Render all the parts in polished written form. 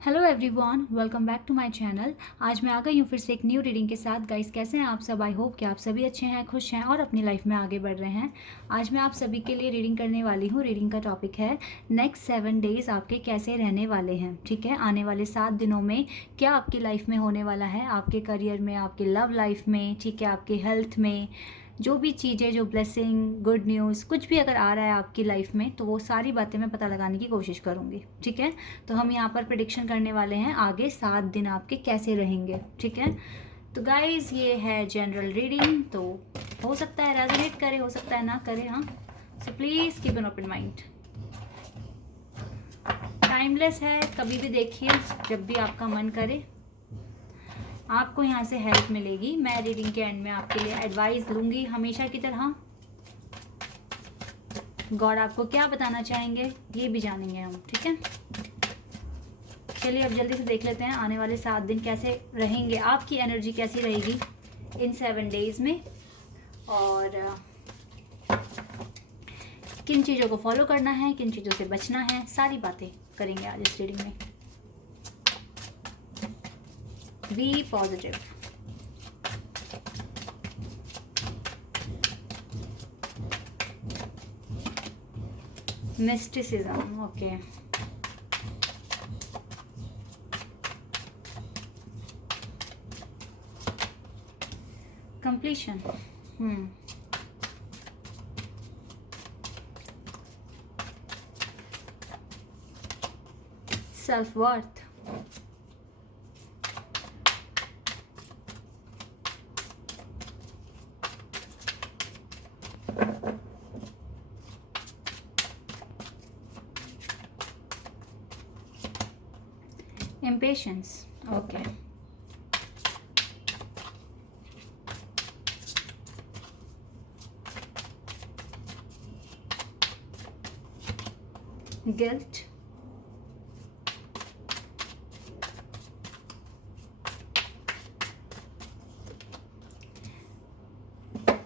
Hello everyone, welcome back to my channel. आज मैं आ गई हूँ फिर से एक न्यू रीडिंग के साथ। गाइस, कैसे हैं आप सब? आई होप कि आप सभी अच्छे हैं, खुश हैं और अपनी लाइफ में आगे बढ़ रहे हैं। आज मैं आप सभी के लिए रीडिंग करने वाली हूँ। रीडिंग का टॉपिक है नेक्स्ट 7 डेज आपके कैसे रहने वाले हैं। ठीक है, आने वाले 7 दिनों में क्या आपकी लाइफ में होने वाला है, आपके करियर में, आपके लव लाइफ में, ठीक है, आपके हेल्थ में, जो भी चीज़ें, जो ब्लेसिंग, गुड न्यूज़, कुछ भी अगर आ रहा है आपकी लाइफ में, तो वो सारी बातें मैं पता लगाने की कोशिश करूँगी। ठीक है, तो हम यहाँ पर प्रिडिक्शन करने वाले हैं आगे 7 दिन आपके कैसे रहेंगे। ठीक है, तो गाइज ये है जनरल रीडिंग, तो हो सकता है रेजोनेट करे, हो सकता है ना करे। हाँ, so please keep an open mind. Timeless है, कभी भी देखिए जब भी आपका मन करे। आपको यहाँ से हेल्प मिलेगी। मैं रीडिंग के एंड में आपके लिए एडवाइस लूँगी हमेशा की तरह। गॉड आपको क्या बताना चाहेंगे ये भी जानेंगे हम। ठीक है, चलिए अब जल्दी से देख लेते हैं आने वाले 7 दिन कैसे रहेंगे, आपकी एनर्जी कैसी रहेगी इन 7 डेज में, और किन चीज़ों को फॉलो करना है, किन चीज़ों से बचना है, सारी बातें करेंगे आज इस रीडिंग में। Be positive. Mysticism, okay. Completion, self worth, impatience, okay. Guilt,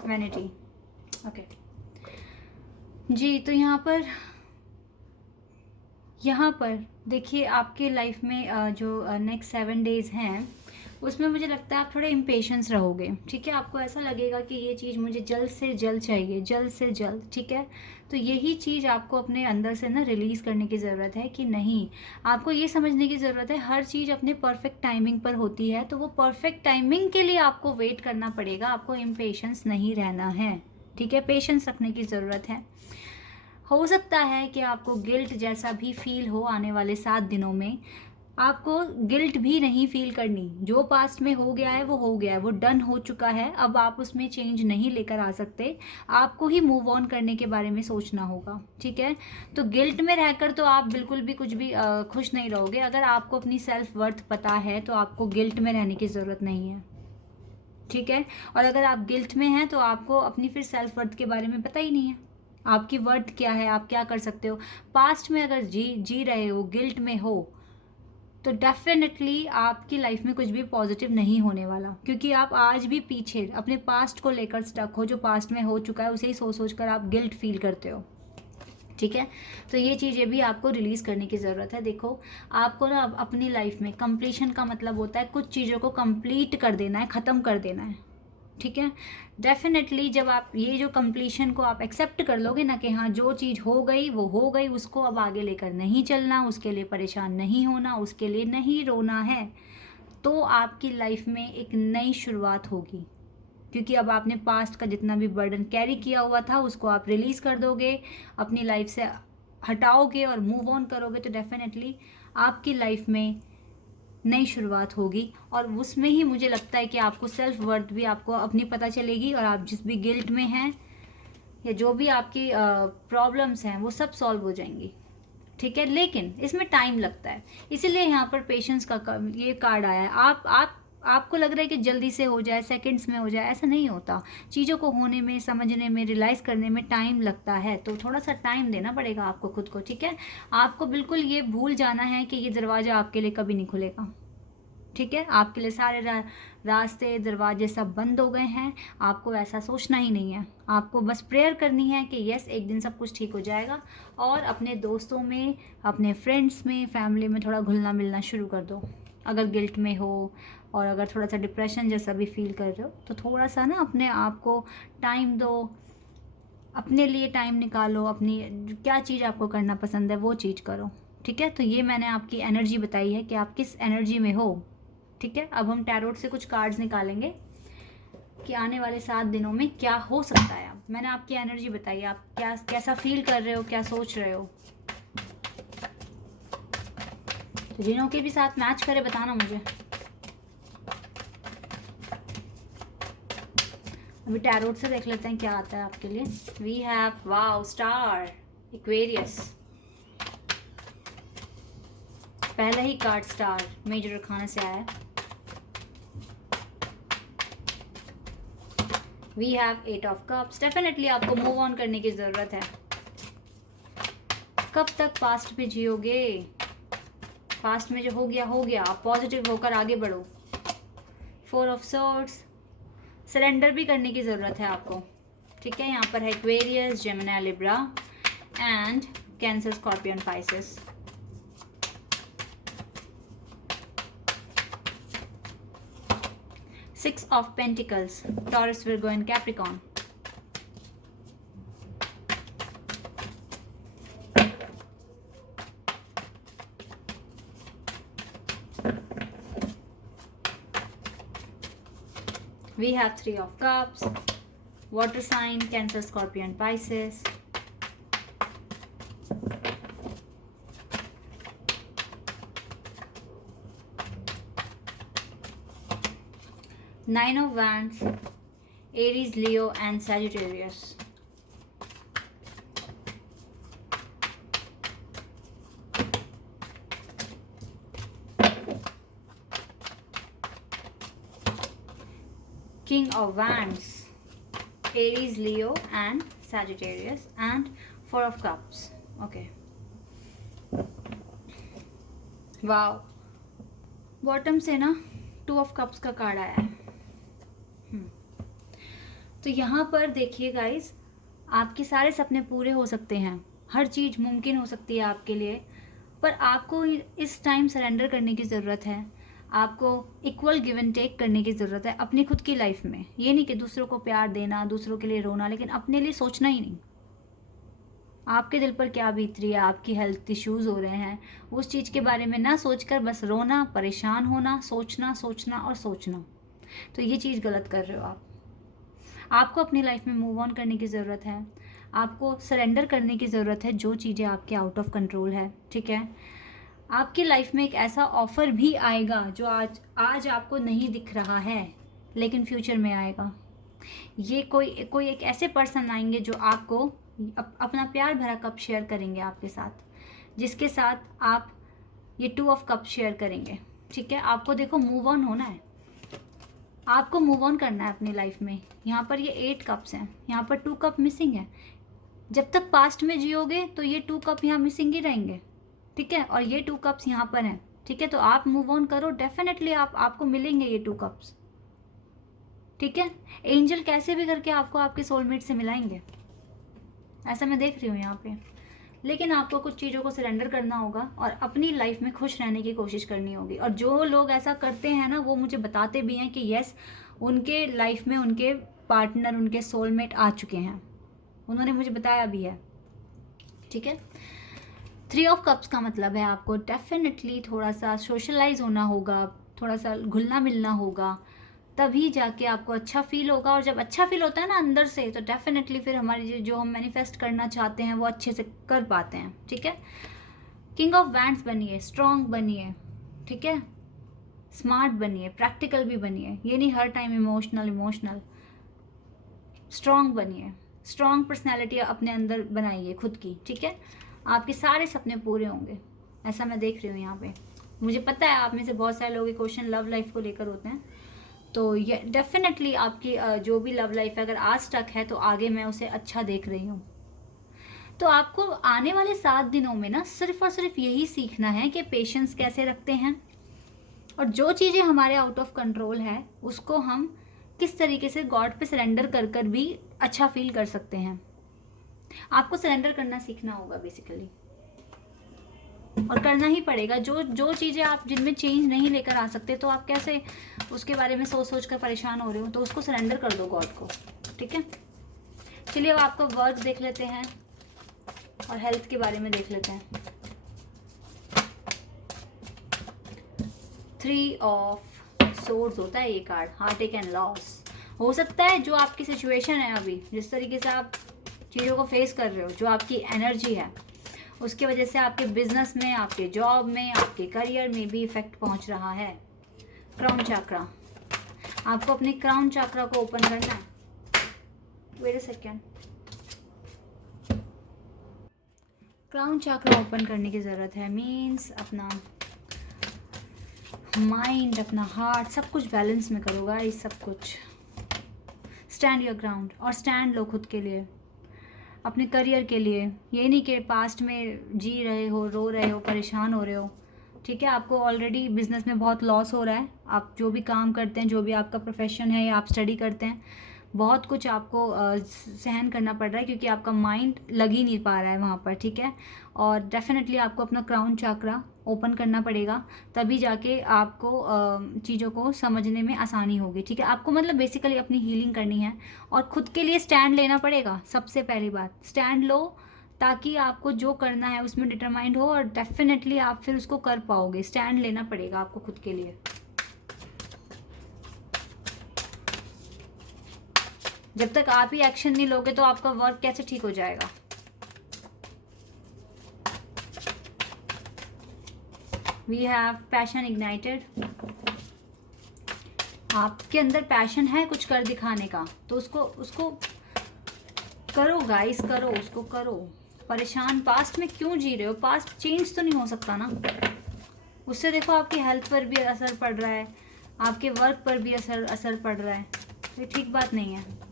vanity, okay. जी, तो यहाँ पर देखिए आपके लाइफ में जो नेक्स्ट 7 डेज हैं उसमें मुझे लगता है आप थोड़े इम्पेशंस रहोगे। ठीक है, आपको ऐसा लगेगा कि ये चीज़ मुझे जल्द से जल्द चाहिए, जल्द से जल्द। ठीक है, तो यही चीज़ आपको अपने अंदर से ना रिलीज़ करने की ज़रूरत है कि नहीं, आपको ये समझने की ज़रूरत है हर चीज़ अपने परफेक्ट टाइमिंग पर होती है। तो वो परफेक्ट टाइमिंग के लिए आपको वेट करना पड़ेगा, आपको इम्पेशंस नहीं रहना है। ठीक है, पेशेंस रखने की ज़रूरत है। हो सकता है कि आपको गिल्ट जैसा भी फील हो आने वाले 7 दिनों में। आपको गिल्ट भी नहीं फील करनी, जो पास्ट में हो गया है वो हो गया है, वो डन हो चुका है। अब आप उसमें चेंज नहीं लेकर आ सकते, आपको ही मूव ऑन करने के बारे में सोचना होगा। ठीक है, तो गिल्ट में रहकर तो आप बिल्कुल भी कुछ भी खुश नहीं रहोगे। अगर आपको अपनी सेल्फ वर्थ पता है तो आपको गिल्ट में रहने की ज़रूरत नहीं है। ठीक है, और अगर आप गिल्ट में हैं तो आपको अपनी फिर सेल्फ वर्थ के बारे में पता ही नहीं है, आपकी वर्थ क्या है, आप क्या कर सकते हो। पास्ट में अगर जी रहे हो, गिल्ट में हो, तो डेफिनेटली आपकी लाइफ में कुछ भी पॉजिटिव नहीं होने वाला, क्योंकि आप आज भी पीछे अपने पास्ट को लेकर स्टक हो। जो पास्ट में हो चुका है उसे ही सोच सोच कर आप गिल्ट फील करते हो। ठीक है, तो ये चीज़ें भी आपको रिलीज़ करने की ज़रूरत है। देखो, आपको ना अपनी लाइफ में कंप्लीशन का मतलब होता है कुछ चीज़ों को कंप्लीट कर देना है, ख़त्म कर देना है। ठीक है, डेफिनेटली जब आप ये जो कंप्लीशन को आप एक्सेप्ट कर लोगे ना कि हाँ जो चीज़ हो गई वो हो गई, उसको अब आगे लेकर नहीं चलना, उसके लिए परेशान नहीं होना, उसके लिए नहीं रोना है, तो आपकी लाइफ में एक नई शुरुआत होगी। क्योंकि अब आपने पास्ट का जितना भी बर्डन कैरी किया हुआ था उसको आप रिलीज़ कर दोगे, अपनी लाइफ से हटाओगे और मूव ऑन करोगे, तो डेफिनेटली आपकी लाइफ में नई शुरुआत होगी। और उसमें ही मुझे लगता है कि आपको सेल्फ वर्थ भी आपको अपनी पता चलेगी, और आप जिस भी गिल्ट में हैं या जो भी आपकी प्रॉब्लम्स हैं वो सब सॉल्व हो जाएंगी। ठीक है, लेकिन इसमें टाइम लगता है, इसीलिए यहाँ पर पेशेंस का ये कार्ड आया है। आपको लग रहा है कि जल्दी से हो जाए, सेकंड्स में हो जाए, ऐसा नहीं होता। चीज़ों को होने में, समझने में, रियलाइज़ करने में टाइम लगता है, तो थोड़ा सा टाइम देना पड़ेगा आपको खुद को। ठीक है, आपको बिल्कुल ये भूल जाना है कि ये दरवाज़ा आपके लिए कभी नहीं खुलेगा। ठीक है, आपके लिए सारे रास्ते दरवाजे सब बंद हो गए हैं। आपको ऐसा सोचना ही नहीं है, आपको बस प्रेयर करनी है कि यस एक दिन सब कुछ ठीक हो जाएगा। और अपने दोस्तों में, अपने फ्रेंड्स में, फैमिली में थोड़ा घुलना मिलना शुरू कर दो। अगर गिल्ट में हो और अगर थोड़ा सा डिप्रेशन जैसा भी फील कर रहे हो तो थोड़ा सा ना अपने आप को टाइम दो, अपने लिए टाइम निकालो, अपनी क्या चीज़ आपको करना पसंद है वो चीज़ करो। ठीक है, तो ये मैंने आपकी एनर्जी बताई है कि आप किस एनर्जी में हो। ठीक है, अब हम टैरोट से कुछ कार्ड्स निकालेंगे कि आने वाले 7 दिनों में क्या हो सकता है। अब मैंने आपकी एनर्जी बताई, आप क्या कैसा फील कर रहे हो, क्या सोच रहे हो। तो जिनों के भी साथ मैच करे बताना मुझे। अभी टैरोट से देख लेते हैं क्या आता है आपके लिए। We have wow star, Aquarius, पहला ही कार्ड स्टार मेजर अरकाना से आया है। We have 8 of cups. Definitely आपको मूव ऑन करने की ज़रूरत है। कब तक पास्ट में जियोगे? पास्ट में जो हो गया, आप पॉजिटिव होकर आगे बढ़ो। 4 ऑफ सोर्ड्स, सरेंडर भी करने की ज़रूरत है आपको। ठीक है, यहाँ पर है Aquarius, Gemini, Libra and cancer, scorpion, Pisces. Six of Pentacles, Taurus, Virgo and Capricorn. We have 3 of Cups, water sign, Cancer, Scorpion, Pisces. Nine of Wands, Aries, Leo and Sagittarius. King of Wands, Aries, Leo and Sagittarius and 4 of Cups. Okay. Wow, bottom से ना 2 of cups का card आया है। तो यहाँ पर देखिए guys, आपके सारे सपने पूरे हो सकते हैं, हर चीज़ मुमकिन हो सकती है आपके लिए, पर आपको इस टाइम सरेंडर करने की ज़रूरत है। आपको इक्वल गिव एंड टेक करने की ज़रूरत है अपनी खुद की लाइफ में। ये नहीं कि दूसरों को प्यार देना, दूसरों के लिए रोना, लेकिन अपने लिए सोचना ही नहीं। आपके दिल पर क्या बीत रही है, आपकी हेल्थ इश्यूज़ हो रहे हैं, उस चीज़ के बारे में ना सोचकर बस रोना, परेशान होना, सोचना सोचना और सोचना, तो ये चीज़ गलत कर रहे हो आप। आपको अपनी लाइफ में मूव ऑन करने की ज़रूरत है। आपको सरेंडर करने की ज़रूरत है जो चीज़ें आपके आउट ऑफ कंट्रोल है। ठीक है, आपकी लाइफ में एक ऐसा ऑफ़र भी आएगा जो आज आपको नहीं दिख रहा है, लेकिन फ्यूचर में आएगा। ये कोई एक ऐसे पर्सन आएंगे जो आपको अपना प्यार भरा कप शेयर करेंगे आपके साथ, जिसके साथ आप ये 2 ऑफ कप शेयर करेंगे। ठीक है, आपको देखो मूव ऑन होना है, आपको मूव ऑन करना है अपनी लाइफ में। यहाँ पर ये 8 कप्स हैं, यहाँ पर 2 कप मिसिंग है। जब तक पास्ट में जियोगे तो ये 2 कप यहाँ मिसिंग ही रहेंगे। ठीक है, और ये 2 कप्स यहाँ पर हैं। ठीक है, तो आप मूव ऑन करो, डेफिनेटली आपको मिलेंगे ये 2 कप्स। ठीक है, एंजल कैसे भी करके आपको आपके सोलमेट से मिलाएंगे, ऐसा मैं देख रही हूँ यहाँ पे। लेकिन आपको कुछ चीज़ों को सरेंडर करना होगा और अपनी लाइफ में खुश रहने की कोशिश करनी होगी। और जो लोग ऐसा करते हैं ना, वो मुझे बताते भी हैं कि यस, उनके लाइफ में उनके पार्टनर, उनके सोलमेट आ चुके हैं, उन्होंने मुझे बताया भी है। ठीक है, 3 ऑफ कप्स का मतलब है आपको डेफिनेटली थोड़ा सा सोशलाइज होना होगा, थोड़ा सा घुलना मिलना होगा, तभी जाके आपको अच्छा फील होगा। और जब अच्छा फील होता है ना अंदर से, तो डेफिनेटली फिर हमारी जो हम मैनिफेस्ट करना चाहते हैं वो अच्छे से कर पाते हैं। ठीक है, किंग ऑफ वैंड्स बनिए, स्ट्रॉन्ग बनिए। ठीक है, स्मार्ट बनिए, प्रैक्टिकल भी बनिए। ये नहीं हर टाइम इमोशनल, स्ट्रॉन्ग बनिए, स्ट्रॉन्ग पर्सनैलिटी अपने अंदर बनाइए खुद की। ठीक है, आपके सारे सपने पूरे होंगे, ऐसा मैं देख रही हूँ यहाँ पे। मुझे पता है आप में से बहुत सारे लोग ये क्वेश्चन लव लाइफ को लेकर होते हैं, तो ये डेफिनेटली आपकी जो भी लव लाइफ है अगर आज तक है तो आगे मैं उसे अच्छा देख रही हूँ। तो आपको आने वाले 7 दिनों में ना सिर्फ और सिर्फ यही सीखना है कि पेशेंस कैसे रखते हैं, और जो चीज़ें हमारे आउट ऑफ कंट्रोल है उसको हम किस तरीके से गॉड पे सरेंडर कर कर भी अच्छा फील कर सकते हैं। आपको सरेंडर करना सीखना होगा बेसिकली, और करना ही पड़ेगा। जो जो चीज़ें आप जिनमें चेंज नहीं लेकर आ सकते तो आप कैसे उसके बारे में सोच सोच कर परेशान हो रहे हो, तो उसको सरेंडर कर दो गॉड को, ठीक है। चलिए अब आपका वर्क देख लेते हैं और हेल्थ के बारे में देख लेते हैं। 3 ऑफ सोर्ड्स होता है ये कार्ड, हार्टएक एंड लॉस। हो सकता है जो आपकी सिचुएशन है अभी, जिस तरीके से आप चीज़ों को फेस कर रहे हो, जो आपकी एनर्जी है, उसकी वजह से आपके बिजनेस में, आपके जॉब में, आपके करियर में भी इफेक्ट पहुंच रहा है। क्राउन चक्रा, आपको अपने क्राउन चक्रा को ओपन करना है। Wait a second. Crown chakra open करने की ज़रूरत है, मीन्स अपना माइंड, अपना हार्ट, सब कुछ बैलेंस में करो गाइस, सब कुछ। स्टैंड योर ग्राउंड, और स्टैंड लो खुद के लिए, अपने करियर के लिए। ये नहीं कि पास्ट में जी रहे हो, रो रहे हो, परेशान हो रहे हो, ठीक है। आपको ऑलरेडी बिजनेस में बहुत लॉस हो रहा है। आप जो भी काम करते हैं, जो भी आपका प्रोफेशन है या आप स्टडी करते हैं, बहुत कुछ आपको सहन करना पड़ रहा है क्योंकि आपका माइंड लग ही नहीं पा रहा है वहाँ पर, ठीक है। और डेफिनेटली आपको अपना क्राउन चक्रा ओपन करना पड़ेगा, तभी जाके आपको चीज़ों को समझने में आसानी होगी, ठीक है। आपको मतलब बेसिकली अपनी हीलिंग करनी है और खुद के लिए स्टैंड लेना पड़ेगा। सबसे पहली बात, स्टैंड लो ताकि आपको जो करना है उसमें डिटरमाइंड हो, और डेफिनेटली आप फिर उसको कर पाओगे। स्टैंड लेना पड़ेगा आपको खुद के लिए। जब तक आप ही एक्शन नहीं लोगे तो आपका वर्क कैसे ठीक हो जाएगा। We have passion ignited. आपके अंदर पैशन है कुछ कर दिखाने का, तो उसको करो गाइस, करो, उसको करो। परेशान पास्ट में क्यों जी रहे हो? पास्ट चेंज तो नहीं हो सकता ना। उससे देखो आपकी हेल्थ पर भी असर पड़ रहा है, आपके वर्क पर भी असर पड़ रहा है, ये ठीक बात नहीं है।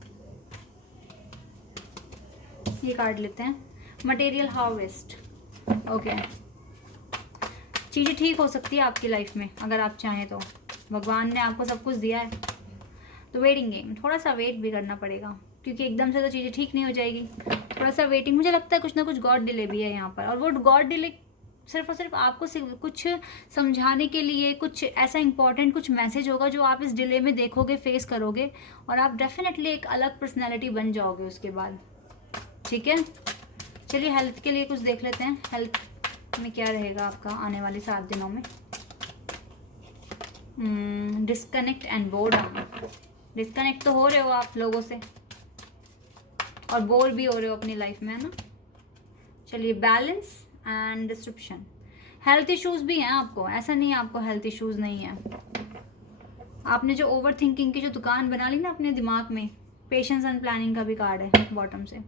ये कार्ड लेते हैं, मटेरियल हार्वेस्ट। ओके, चीज़ें ठीक हो सकती है आपकी लाइफ में अगर आप चाहें तो। भगवान ने आपको सब कुछ दिया है, तो वेटिंग गेम, थोड़ा सा वेट भी करना पड़ेगा क्योंकि एकदम से तो चीज़ें ठीक नहीं हो जाएगी। थोड़ा सा वेटिंग, मुझे लगता है कुछ ना कुछ गॉड डिले भी है यहाँ पर, और वो गॉड डिले सिर्फ और सिर्फ आपको कुछ समझाने के लिए, कुछ ऐसा इंपॉर्टेंट कुछ मैसेज होगा जो आप इस डिले में देखोगे, फेस करोगे, और आप डेफिनेटली एक अलग पर्सनैलिटी बन जाओगे उसके बाद, ठीक है। चलिए हेल्थ के लिए कुछ देख लेते हैं, हेल्थ में क्या रहेगा आपका आने वाले 7 दिनों में। Disconnect and boredom. डिस्कनेक्ट तो हो रहे हो आप लोगों से, और बोर भी हो रहे हो अपनी लाइफ में, है ना। चलिए balance and disruption. Health issues भी हैं आपको, ऐसा नहीं है आपको हेल्थ इश्यूज नहीं है। आपने जो ओवर थिंकिंग की जो दुकान बना ली ना अपने दिमाग में, पेशेंस एंड प्लानिंग का भी कार्ड है बॉटम से,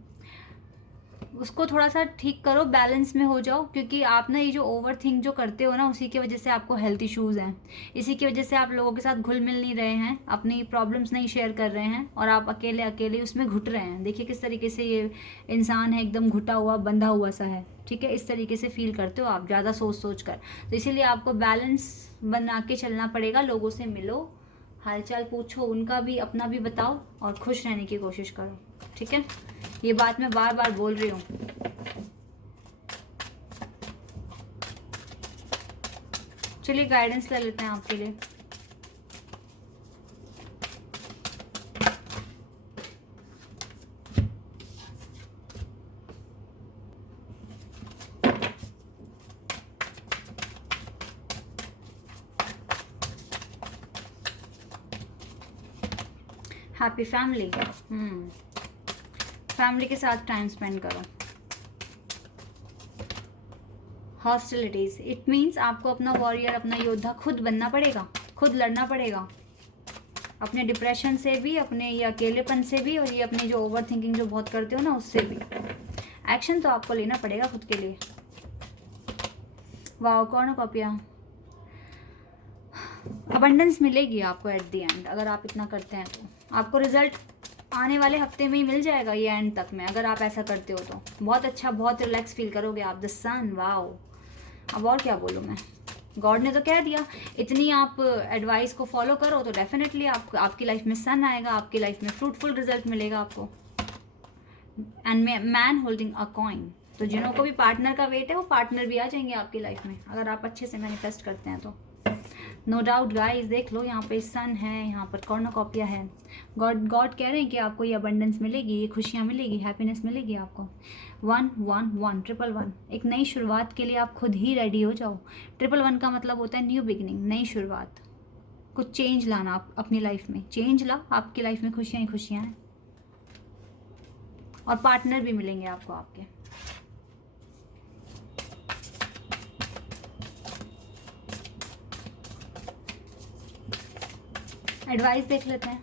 उसको थोड़ा सा ठीक करो, बैलेंस में हो जाओ, क्योंकि आप ना ये जो ओवर थिंक जो करते हो ना, उसी की वजह से आपको हेल्थ इश्यूज़ हैं। इसी की वजह से आप लोगों के साथ घुल मिल नहीं रहे हैं, अपनी प्रॉब्लम्स नहीं शेयर कर रहे हैं, और आप अकेले अकेले उसमें घुट रहे हैं। देखिए किस तरीके से ये इंसान है, एकदम घुटा हुआ, बंधा हुआ सा है, ठीक है। इस तरीके से फील करते हो आप ज़्यादा सोच सोच कर। तो इसीलिए आपको बैलेंस बना के चलना पड़ेगा। लोगों से मिलो, हालचाल पूछो, उनका भी अपना भी बताओ, और खुश रहने की कोशिश करो, ठीक है। ये बात मैं बार बार बोल रही हूँ। चलिए गाइडेंस ले लेते हैं आपके लिए। Happy family. फैमिली के साथ टाइम स्पेंड करो। हॉस्टिलिटीज, इट मीन्स आपको अपना वॉरियर, अपना योद्धा खुद बनना पड़ेगा, खुद लड़ना पड़ेगा, अपने डिप्रेशन से भी, अपने ये अकेलेपन से भी, और ये अपनी जो ओवर थिंकिंग जो बहुत करते हो ना, उससे भी। एक्शन तो आपको लेना पड़ेगा खुद के लिए। वाह, कॉर्नुकोपिया। अबंडेंस मिलेगी आपको एट द एंड, अगर आप इतना करते हैं तो। आपको रिजल्ट आने वाले हफ्ते में ही मिल जाएगा, ये एंड तक में, अगर आप ऐसा करते हो तो बहुत अच्छा, बहुत रिलैक्स फील करोगे आप। द सन, वाओ, अब और क्या बोलूँ मैं। गॉड ने तो कह दिया, इतनी आप एडवाइस को फॉलो करो तो डेफिनेटली आपकी लाइफ में सन आएगा, आपकी लाइफ में फ्रूटफुल रिजल्ट मिलेगा आपको। And man holding a coin, तो जिन्हों को भी पार्टनर का वेट है वो पार्टनर भी आ जाएंगे आपकी लाइफ में, अगर आप अच्छे से मैनिफेस्ट करते हैं तो। नो डाउट गाइस, देख लो यहाँ पे सन है, यहाँ पर कॉर्नोकॉपिया है। गॉड कह रहे हैं कि आपको ये अबंडेंस मिलेगी, ये खुशियाँ मिलेगी, हैप्पीनेस मिलेगी आपको। 111 111, एक नई शुरुआत के लिए आप खुद ही रेडी हो जाओ। 111 का मतलब होता है न्यू बिगिनिंग, नई शुरुआत, कुछ चेंज लाना आप अपनी लाइफ में। चेंज ला, आपकी लाइफ में खुशियाँ ही खुशियाँ हैं, और पार्टनर भी मिलेंगे आपको आपके। एडवाइस देख लेते हैं।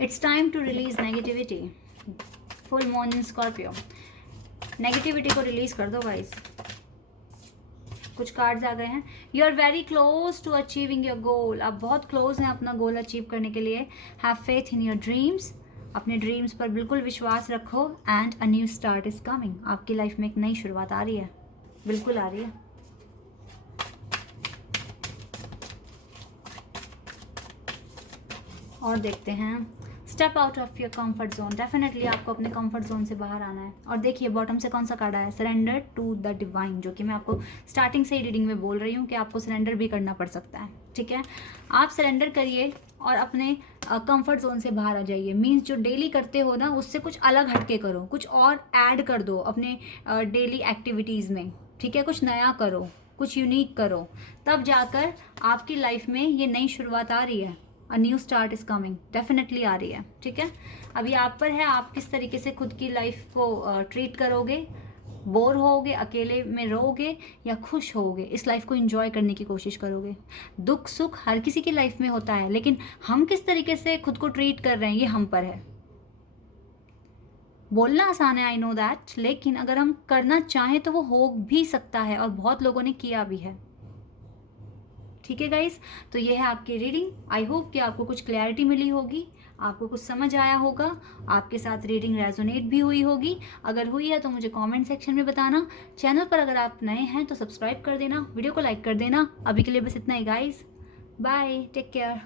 It's time to release negativity. Full moon in Scorpio, negativity को रिलीज कर दो गाइस। कुछ कार्ड्स आ गए हैं। You are very close to achieving your goal, आप बहुत क्लोज हैं अपना गोल अचीव करने के लिए। Have faith in your dreams, अपने ड्रीम्स पर बिल्कुल विश्वास रखो। And a new start is coming, आपकी लाइफ में एक नई शुरुआत आ रही है, बिल्कुल आ रही है। और देखते हैं, step out of your comfort zone, definitely आपको अपने कंफर्ट जोन से बाहर आना है। और देखिए बॉटम से कौन सा कार्ड आया है, सरेंडर टू द डिवाइन, जो कि मैं आपको स्टार्टिंग से ही रीडिंग में बोल रही हूँ कि आपको सरेंडर भी करना पड़ सकता है। ठीक है, आप सरेंडर करिए और अपने कंफर्ट जोन से बाहर आ जाइए। मीन्स जो डेली करते हो ना, उससे कुछ अलग हटके करो, कुछ और ऐड कर दो अपने डेली एक्टिविटीज़ में। ठीक है, कुछ नया करो, कुछ यूनिक करो, तब जाकर आपकी लाइफ में ये नई शुरुआत आ रही है। A new start is coming, definitely आ रही है। ठीक है, अभी आप पर है, आप किस तरीके से खुद की लाइफ को ट्रीट करोगे। बोर होगे, अकेले में रहोगे, या खुश होगे, इस लाइफ को एंजॉय करने की कोशिश करोगे। दुख सुख हर किसी की लाइफ में होता है, लेकिन हम किस तरीके से खुद को ट्रीट कर रहे हैं ये हम पर है। बोलना आसान है, आई नो दैट, लेकिन अगर हम करना चाहें तो वो हो भी सकता है, और बहुत लोगों ने किया भी है। ठीक है गाइस, तो ये है आपकी रीडिंग। आई होप कि आपको कुछ क्लैरिटी मिली होगी, आपको कुछ समझ आया होगा, आपके साथ रीडिंग रेजोनेट भी हुई होगी। अगर हुई है तो मुझे कमेंट सेक्शन में बताना। चैनल पर अगर आप नए हैं तो सब्सक्राइब कर देना, वीडियो को लाइक कर देना। अभी के लिए बस इतना ही गाइस, बाय, टेक केयर।